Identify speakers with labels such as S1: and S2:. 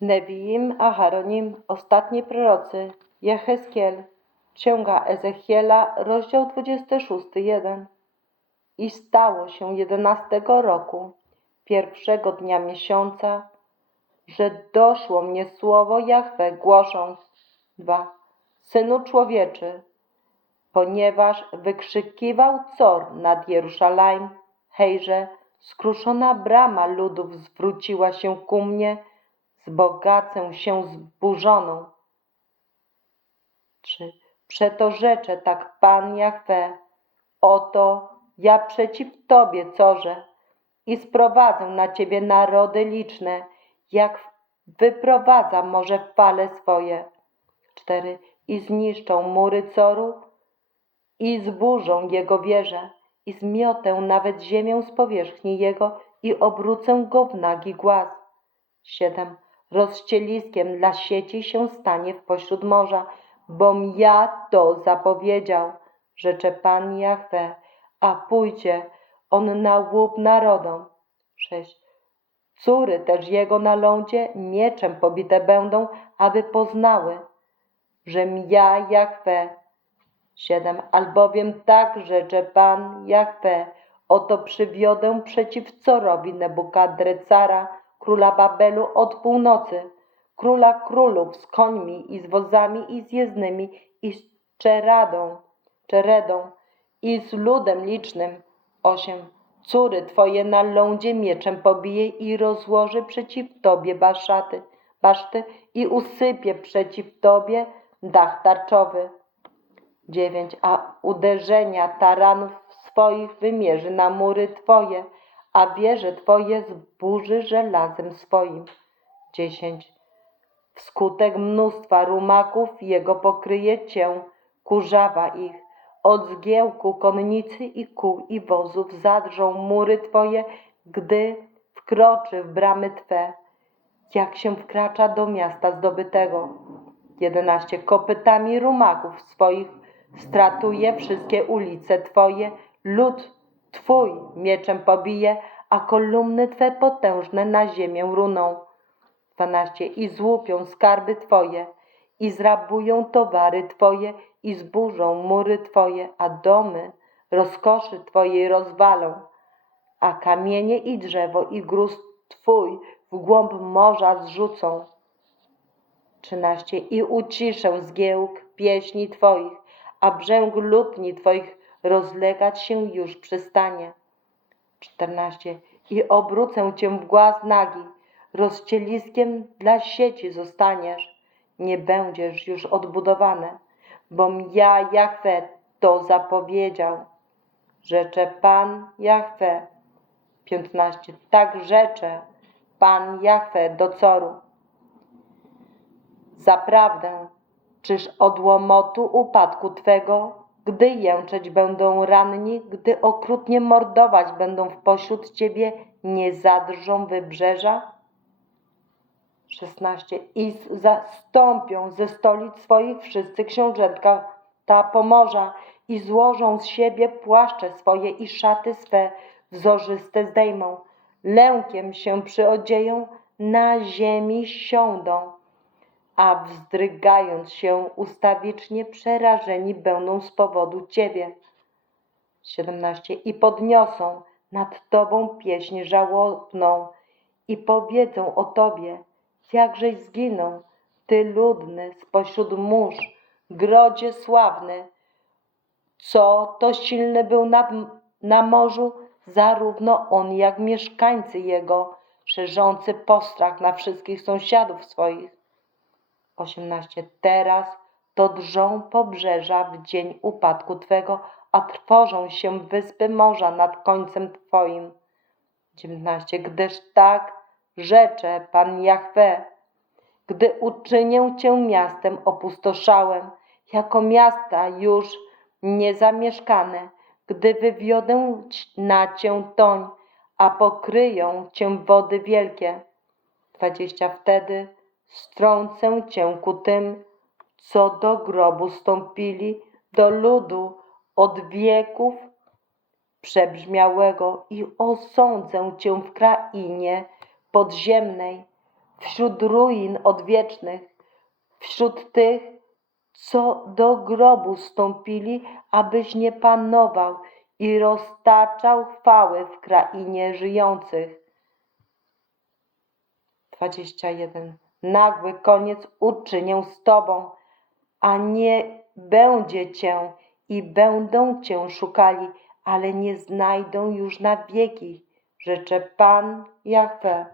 S1: Neviim, Aharonim, ostatni prorocy, Jecheskiel, Księga Ezechiela, rozdział 26, 1. I stało się jedenastego roku, pierwszego dnia miesiąca, że doszło mnie słowo Jahwe głosząc. 2. Synu człowieczy, ponieważ wykrzykiwał Cor nad Jeruszalaim, hejże, skruszona brama ludów zwróciła się ku mnie, zbogacę się zburzoną. 3. Przeto rzecze tak Pan Jahwe, oto ja przeciw Tobie corze i sprowadzę na Ciebie narody liczne, jak wyprowadza morze fale swoje. 4. I zniszczą mury coru i zburzą jego wieże i zmiotę nawet ziemię z powierzchni jego i obrócę go w nagi głaz. 7. Rozścieliskiem dla sieci się stanie w pośród morza, bom ja to zapowiedział, rzecze Pan Jahwe, a pójdzie on na łup narodom. 6. Córy też jego na lądzie mieczem pobite będą, aby poznały, żem ja Jahwe. 7. Albowiem tak rzecze Pan Jahwe, oto przywiodę przeciw Corowi Nebukadrecara, króla Babelu od północy, króla królów z końmi i z wozami i z jezdnymi i z czeradą, czeredą i z ludem licznym. 8. Córy twoje na lądzie mieczem pobije i rozłoży przeciw tobie baszaty, baszty i usypie przeciw tobie dach tarczowy. 9. A uderzenia taranów swoich wymierzy na mury Twoje, a wieże Twoje zburzy żelazem swoim. 10. Wskutek mnóstwa rumaków jego pokryje Cię, kurzawa ich. Od zgiełku konnicy i kół i wozów zadrżą mury Twoje, gdy wkroczy w bramy Twe, jak się wkracza do miasta zdobytego. 11. Kopytami rumaków swoich stratuje wszystkie ulice Twoje, lud Twój mieczem pobije, a kolumny Twe potężne na ziemię runą. 12. I złupią skarby Twoje, i zrabują towary Twoje, i zburzą mury Twoje, a domy rozkoszy Twojej rozwalą, a kamienie i drzewo i gruz Twój w głąb morza zrzucą. 13. I uciszę zgiełk pieśni Twoich, a brzęk lutni Twoich rozlegać się już przestanie. 14. I obrócę Cię w głaz nagi, rozcieliskiem dla sieci zostaniesz, nie będziesz już odbudowane, bom ja, Jahwe, to zapowiedział. Rzecze Pan Jahwe. 15. Tak rzecze Pan Jahwe do Coru. Zaprawdę, czyż od łomotu upadku Twego, gdy jęczeć będą ranni, gdy okrutnie mordować będą w pośród Ciebie, nie zadrżą wybrzeża? 16. I zastąpią ze stolic swoich wszyscy książętka ta pomorza i złożą z siebie płaszcze swoje i szaty swe wzorzyste zdejmą. Lękiem się przyodzieją, na ziemi siądą a wzdrygając się ustawicznie przerażeni będą z powodu Ciebie. 17. I podniosą nad Tobą pieśń żałobną i powiedzą o Tobie, jakżeś zginął, Ty ludny spośród mórz, grodzie sławny, co to silny był nad, na morzu, zarówno on jak mieszkańcy jego, szerzący postrach na wszystkich sąsiadów swoich. 18. Teraz to drżą pobrzeża w dzień upadku Twego, a trwożą się wyspy morza nad końcem Twoim. 19. Gdyż tak rzecze Pan Jahwe, gdy uczynię Cię miastem opustoszałym, jako miasta już niezamieszkane, gdy wywiodę na Cię toń, a pokryją Cię wody wielkie. 20. Wtedy strącę Cię ku tym, co do grobu stąpili, do ludu od wieków przebrzmiałego i osądzę Cię w krainie podziemnej, wśród ruin odwiecznych, wśród tych, co do grobu stąpili, abyś nie panował i roztaczał chwałę w krainie żyjących. 21. Nagły koniec uczynię z Tobą, a nie będzie Cię i będą Cię szukali, ale nie znajdą już na wieki, rzecze Pan Jahwe.